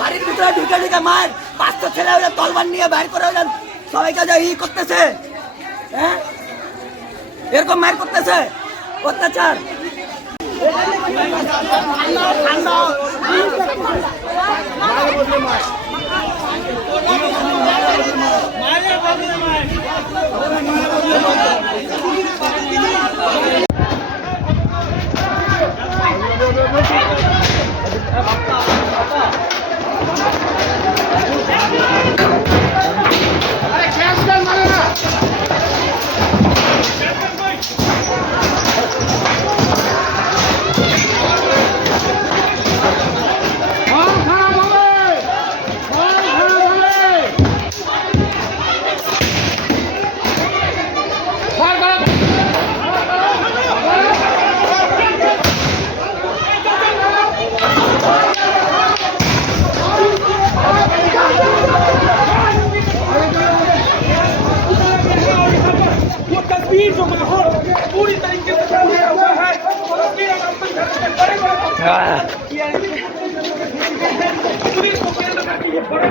বাড়ির ভিতরে ঢুকে ঢুকে মার 5টা ছেলে ওরা তলবার নিয়ে বাইর করে ওরা সবাইকে ই করতেছে। হ্যাঁ, এরকম মার করতেছে, অত্যাচার। जो माहौल पूरी तरीके से बना हुआ है पुलिस को केंद्र करके ये बड़े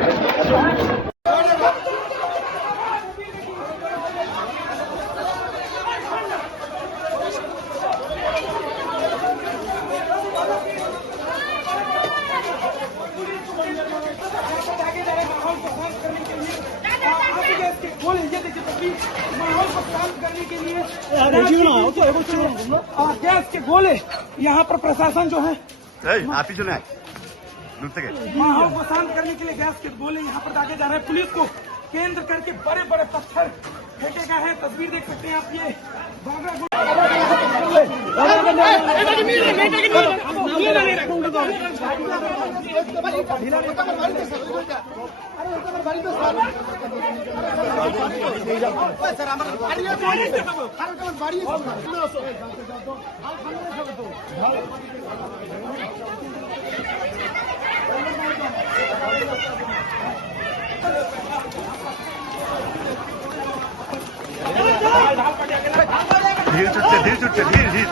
माहौल को शांत करने के लिए गैस के गोले यहाँ पर प्रशासन जो है माहौल को शांत करने के लिए गैस के गोले यहाँ पर दागे जा रहे हैं। पुलिस को केंद्र करके बड़े बड़े पत्थर फेंके गए हैं। तस्वीर देख सकते हैं आप, ये धीर छुट्टे धीर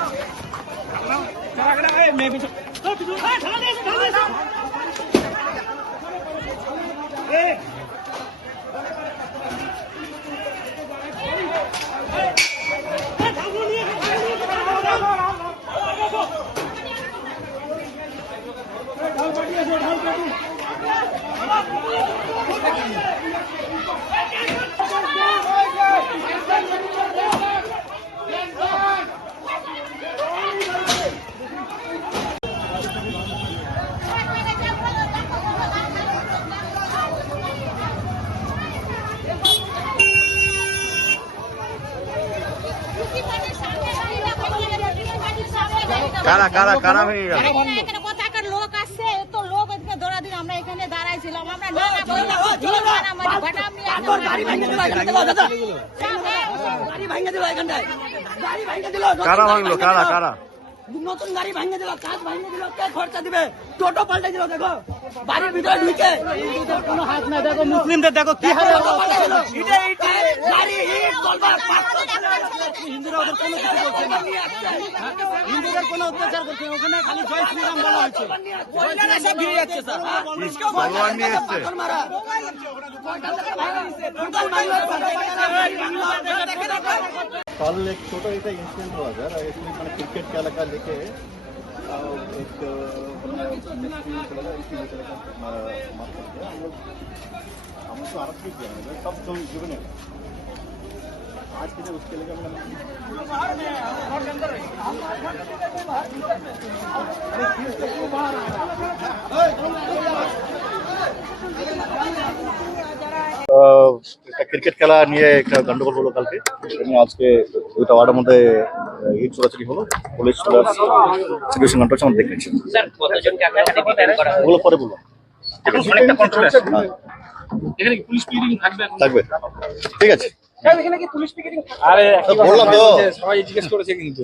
কারা কারা কারা ভেঙে গেল? এখানে কোথাকার লোক আসছে, তো লোক এদিকে দৌড়াদৌড়ি, আমরা এখানে দাঁড়াইছিলাম, আমরা কারা ভাঙলো? কারা কারা? নতুন গাড়ি ভাঙে দিল, কাজ ভাঙে দিল, কে খরচা দিবে? টোটো পাল্টে দিল। দেখো বাড়ির ভিতরে ঢুকে কোনো হাত নাই। দেখো মুসলিমদের দেখো কি হাল। হিন্দুরা ওদের কোনো কিছু করছে না, হিন্দুদের কোনো অত্যাচার করছে না। ওখানে খালি জয় শ্রীরাম বলা হয়েছে, সব ঘিরে যাচ্ছে। कल एक छोटा सा इंसिडेंट हुआ सर, इसमें मैंने क्रिकेट का लगा लेके एक हम तो आरप भी किया सब जो जीवन है आज के लिए उसके लिए ক্রিকেট খেলা নিয়ে একটা গন্ডগোল হলো কালকে। আজকে দুইটা ওয়ার্ডের মধ্যে ইট চোরাচুরি হলো, পুলিশ সিচুয়েশন কন্ট্রোল আমরা দেখেছি। ওগুলো পরে বললাম, থাকবে ঠিক আছে। বললাম তো সবাই জিজ্ঞেস করেছে কিন্তু